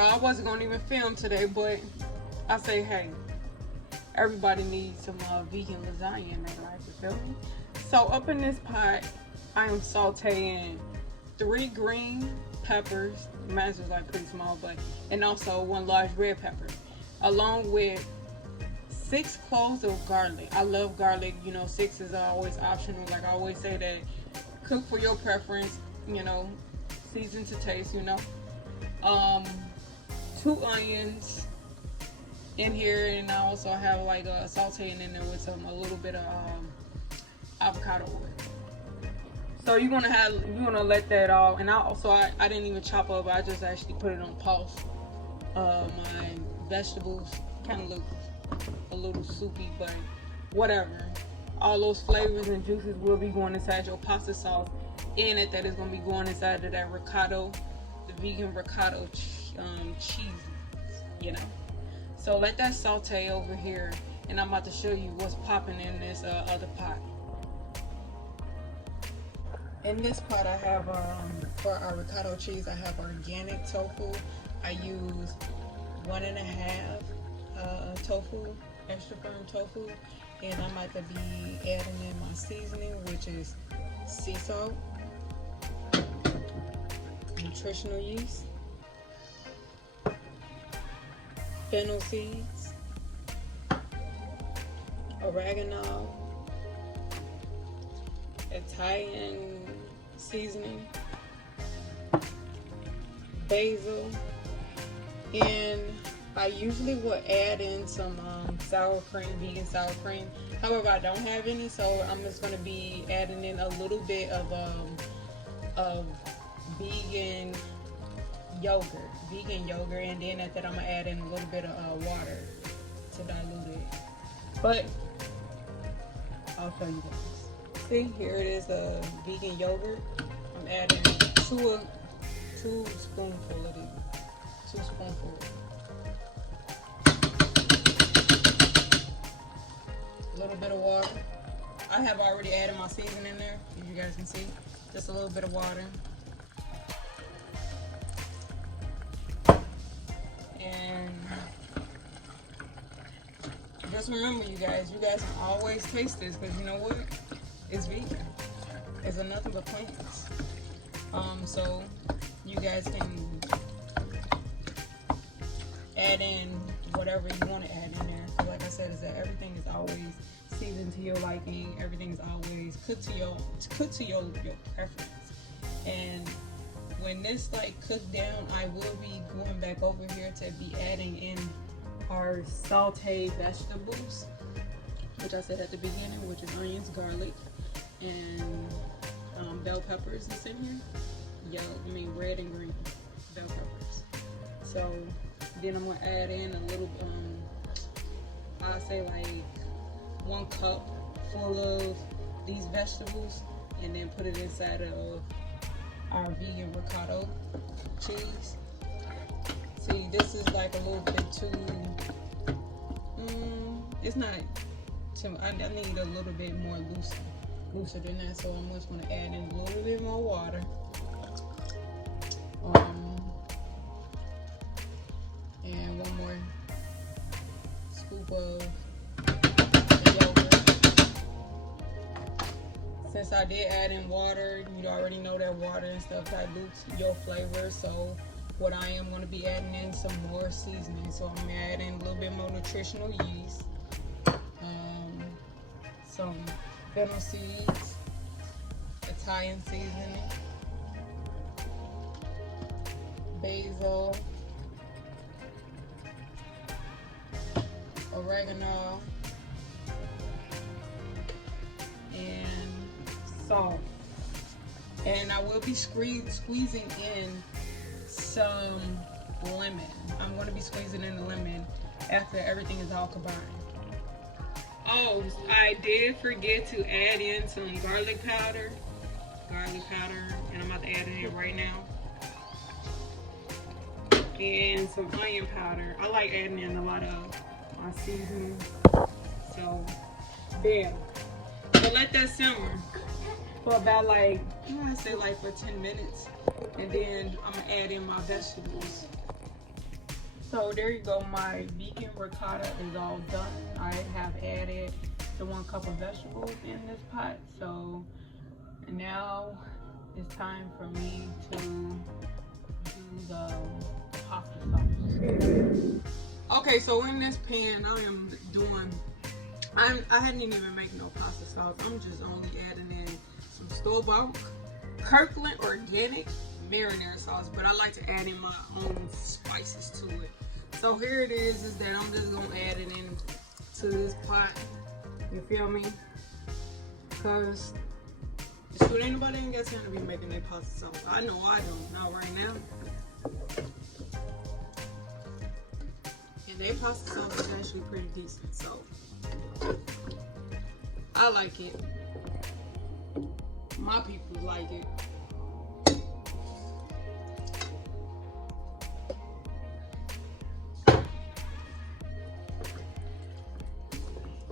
know, I wasn't gonna even film today, but I say, hey, everybody needs some vegan lasagna in their life, you feel me? So up in this pot, I am sauteing 3 green peppers, mine was like pretty small, but, and also 1 large red pepper, along with 6 cloves of garlic. I love garlic, you know, 6 is always optional. Like I always say that, cook for your preference, you know, season to taste, you know. 2 onions in here, and I also have like a sauteing in there with a little bit of avocado oil. So you're gonna let that all, and I didn't even chop up, I just actually put it on pulse. My vegetables kind of look a little soupy, but whatever. All those flavors and juices will be going inside your pasta sauce, and that is going to be going inside of that ricotta, the vegan ricotta cheese, you know. So let that saute over here, and I'm about to show you what's popping in this other pot. In this pot I have, for our ricotta cheese, I have organic tofu. I use 1.5 tofu, extra firm tofu, and I'm about to be adding in my seasoning, which is sea salt, nutritional yeast, fennel seeds, oregano, Italian seasoning, basil, and I usually will add in some sour cream, vegan sour cream. However, I don't have any, so I'm just going to be adding in a little bit of vegan yogurt, and then at that I'm going to add in a little bit of water to dilute it. But I'll show you guys. See, here it is, vegan yogurt. I'm adding 2 spoonfuls of it. 2 spoonfuls. A little bit of water. I have already added my seasoning in there, as you guys can see. Just a little bit of water. And just remember, you guys can always taste this, because you know what? It's vegan. It's nothing but plants. So you guys can add in whatever you want to add in there. Because like I said, is that everything is always seasoned to your liking. Everything is always cooked to your preference. And when this like cooked down, I will be going back over here to be adding in our sauteed vegetables, which I said at the beginning, which is onions, garlic, and bell peppers is in here. Red and green bell peppers. So then I'm gonna add in a little, I'd say like 1 cup full of these vegetables, and then put it inside of our vegan ricotta cheese. See, this is like a little bit too, it's not too, I need a little bit more looser than that, so I'm just gonna add in a little bit more water. And 1 more scoop of yogurt. Since I did add in water, you already know that water and stuff dilutes your flavor. So what I am going to be adding in some more seasoning. So I'm going to add in a little bit more nutritional yeast, some fennel seeds, Italian seasoning, basil, oregano, and salt. And I will be squeezing in some lemon. I'm going to be squeezing in the lemon after everything is all combined. Oh, I did forget to add in some garlic powder, and I'm about to add it in right now. And some onion powder. I like adding in a lot of my seasoning. So, there. So let that simmer for about like, I say like for 10 minutes. And then I'm gonna add in my vegetables. So there you go, my vegan ricotta is all done. I have added the 1 cup of vegetables in this pot. So now it's time for me to do the pasta sauce. Okay, so in this pan I am doing, I hadn't even make no pasta sauce. I'm just only adding in some store-bought Kirkland organic marinara sauce, but I like to add in my own spices to it. So here it is that I'm just gonna add it in to this pot. You feel me? Cause shoot, anybody ain't got time to be making their pasta sauce. I know I don't, not right now. And their pasta sauce is actually pretty decent, so I like it. My people like it.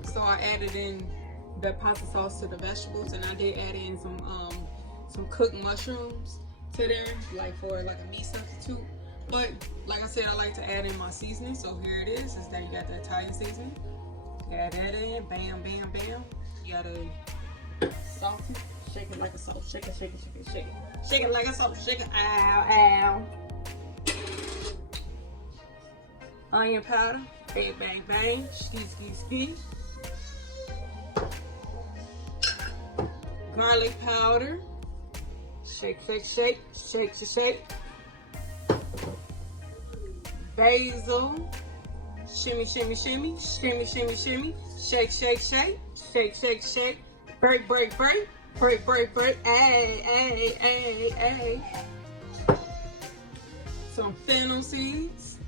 So I added in the pasta sauce to the vegetables, and I did add in some cooked mushrooms to there, like for like a meat substitute. But like I said, I like to add in my seasoning. So here it is that you got the Italian seasoning. Add that in, bam, bam, bam. You gotta salt it, shake it like a salt, shake it, shake it, shake it, shake it, shake it like a salt, shake it, ow, ow. Onion powder, bang, bang, bang, ski, ski, ski. Garlic powder, shake, shake, shake, shake, shake, shake. Basil, shimmy, shimmy, shimmy, shimmy, shimmy, shimmy, shake, shake, shake, shake, shake, shake, break, break, break, break, break, break, ay, ay, ay, ay. Some fennel seeds.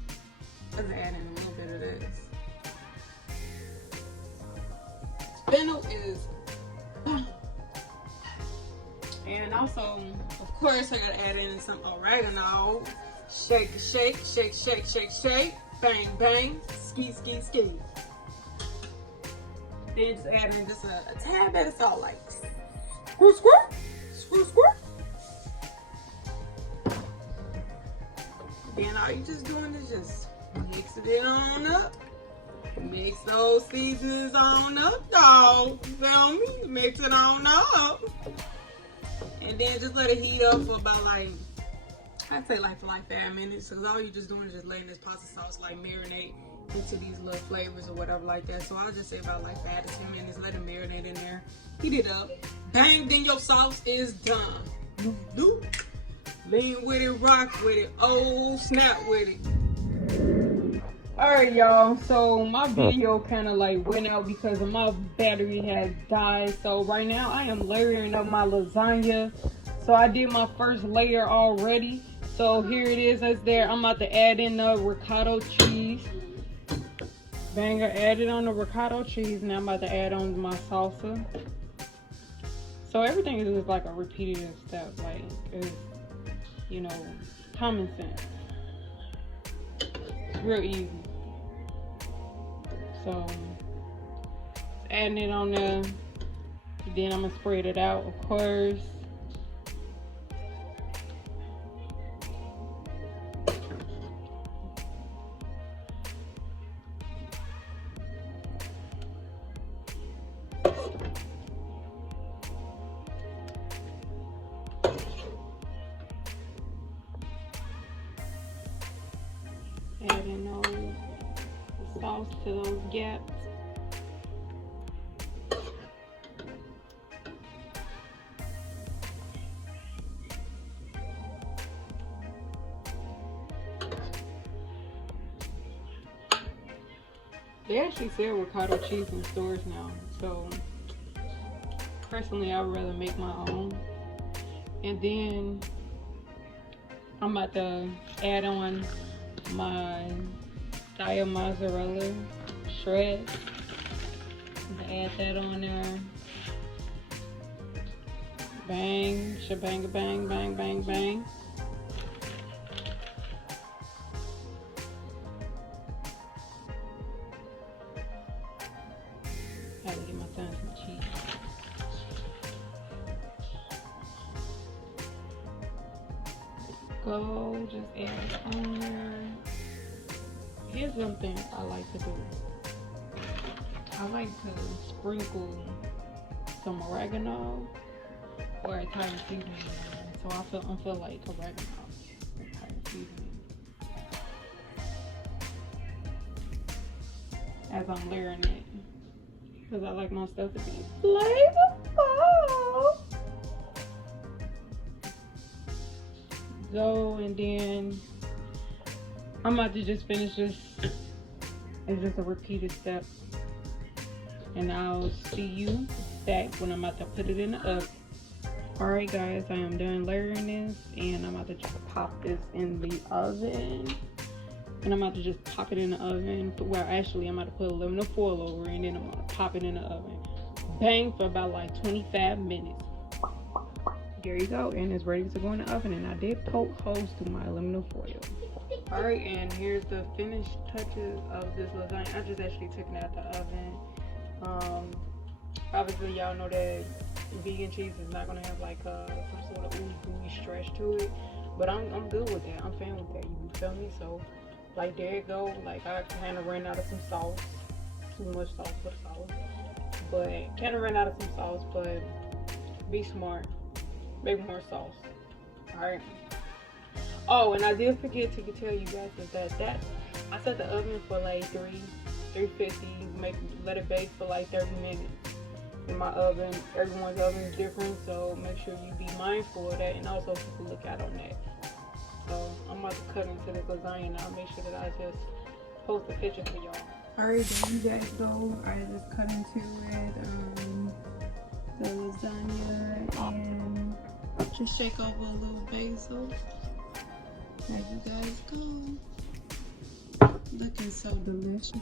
Let's add in a little bit of this. Fennel is, and also, of course, I gotta add in some oregano. Shake, shake, shake, shake, shake, shake, bang, bang, ski, ski, ski. Then just add in just a tad bit of salt, like squirt, squirt, squirt, squirt. Then all you just doing is just mix it on up. Mix those seasonings on up, dog. You feel me? Mix it on up. And then just let it heat up for about I'd say for 5 minutes, because all you're just doing is just letting this pasta sauce marinate into these little flavors or whatever like that. So I'll just say about 5 to 10 minutes, let it marinate in there, heat it up, bang, then your sauce is done. Do. Lean with it, rock with it, oh snap with it. Alright y'all, so my video kind of went out because my battery has died. So right now I am layering up my lasagna. So I did my first layer already. So here it is, that's there. I'm about to add in the ricotta cheese. Banger, added on the ricotta cheese. Now I'm about to add on my salsa. So everything is just a repetitive step. It's, common sense. It's real easy. So adding it on there. Then I'm gonna spread it out, of course. Adding the sauce to those gaps. They actually sell ricotta cheese in stores now, so personally I would rather make my own. And then I'm about to add on my style mozzarella shred. Add that on there. Bang, shabang, bang, bang, bang, bang. I gotta get my son some cheese. Go, just add it on there. here's something I like to do. I like to sprinkle some oregano or Italian seasoning. So I feel like oregano, Italian seasoning. As I'm layering it, because I like my stuff to be flavorful. Go, and then I'm about to just finish this. It's just a repeated step, and I'll see you back when I'm about to put it in the oven. Alright guys, I am done layering this, and I'm about to just pop this in the oven. And I'm about to just pop it in the oven. Well, actually, I'm about to put aluminum foil over it, and then I'm going to pop it in the oven. Bang, for about like 25 minutes. There you go, and it's ready to go in the oven. And I did poke holes through my aluminum foil. Alright, and here's the finished touches of this lasagna. I just actually took it out the oven. Obviously, y'all know that vegan cheese is not going to have like some sort of ooey stretch to it. But I'm good with that. I'm fan with that. You feel me? So, like, there you go. Like, I kind of ran out of some sauce. Too much sauce for the sauce. But kind of ran out of some sauce. But be smart. Make more sauce. Alright. Oh, and I did forget to tell you guys is that I set the oven for like 350. Let it bake for like 30 minutes. In my oven, everyone's oven is different, so make sure you be mindful of that, and also keep a lookout on that. So I'm about to cut into this lasagna, and I'll make sure that I just post a picture for y'all. Alright, there you guys go. I just cut into it, the lasagna, and just shake over a little basil. There you guys go. Looking so delicious.